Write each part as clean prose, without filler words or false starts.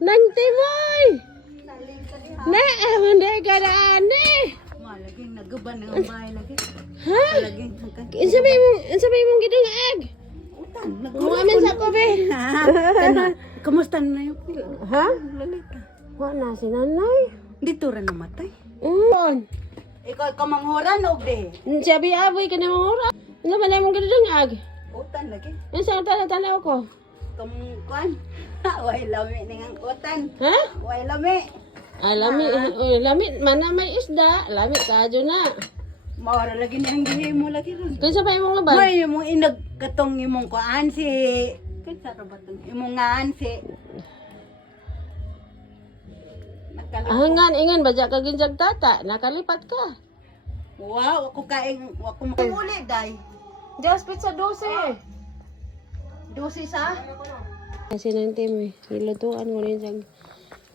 Nang timoy. Ne, hindi ka na ani. Malaging naguban ng bahay lagi. Ha? Laging hanggang. Insabay mong gidong ag. Utan. Muamin sa ko be. Kamusta na yung pila? Ha? Lalita. Wala si nanay. Dito rin namatay. Ikaw kamanghoran o be? Sabi aboy ka na mga oras. Ano ba na mong gidong ag? Utan lagi. Ano sa tanaw ko? Kamungkuan. Way lami ningang utan. Ha? Way lami. Ay, lami, mana may isda. Lami, kadyo na. Maura lagi niyang gihi mo lagi ron. Kung sa pa yung mga ba? May imong inag katong imong kuan si kinsa ra ba tong imong ngaan si Hangan, ingan, badya ka ginjag tata. Nakalipat ka. wow, ako kaing ako muli day. Just pizza 12. Dosi sa Kasi nanti mo, nilutuan ko rin sa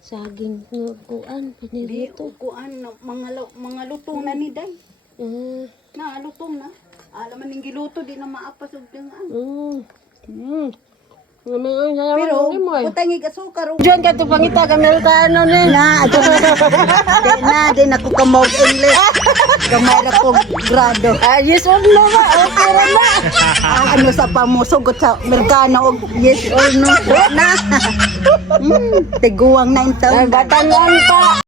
saging nukuan. di Piniluto. kuan mga lutong na ni day. Mm. Na lutong na. Alam man ning giluto di na maapas og dangan. Pero, Pero putangig asukar og Diyan ka to pangita ka Amerikano ni. di na ko kamog English. Gamay ra ko grado. Yes or no ba? Okay ra na. Ano sa pamusugot sa Amerikano og yes or no na. Tiguang 9,000. Batanan pa.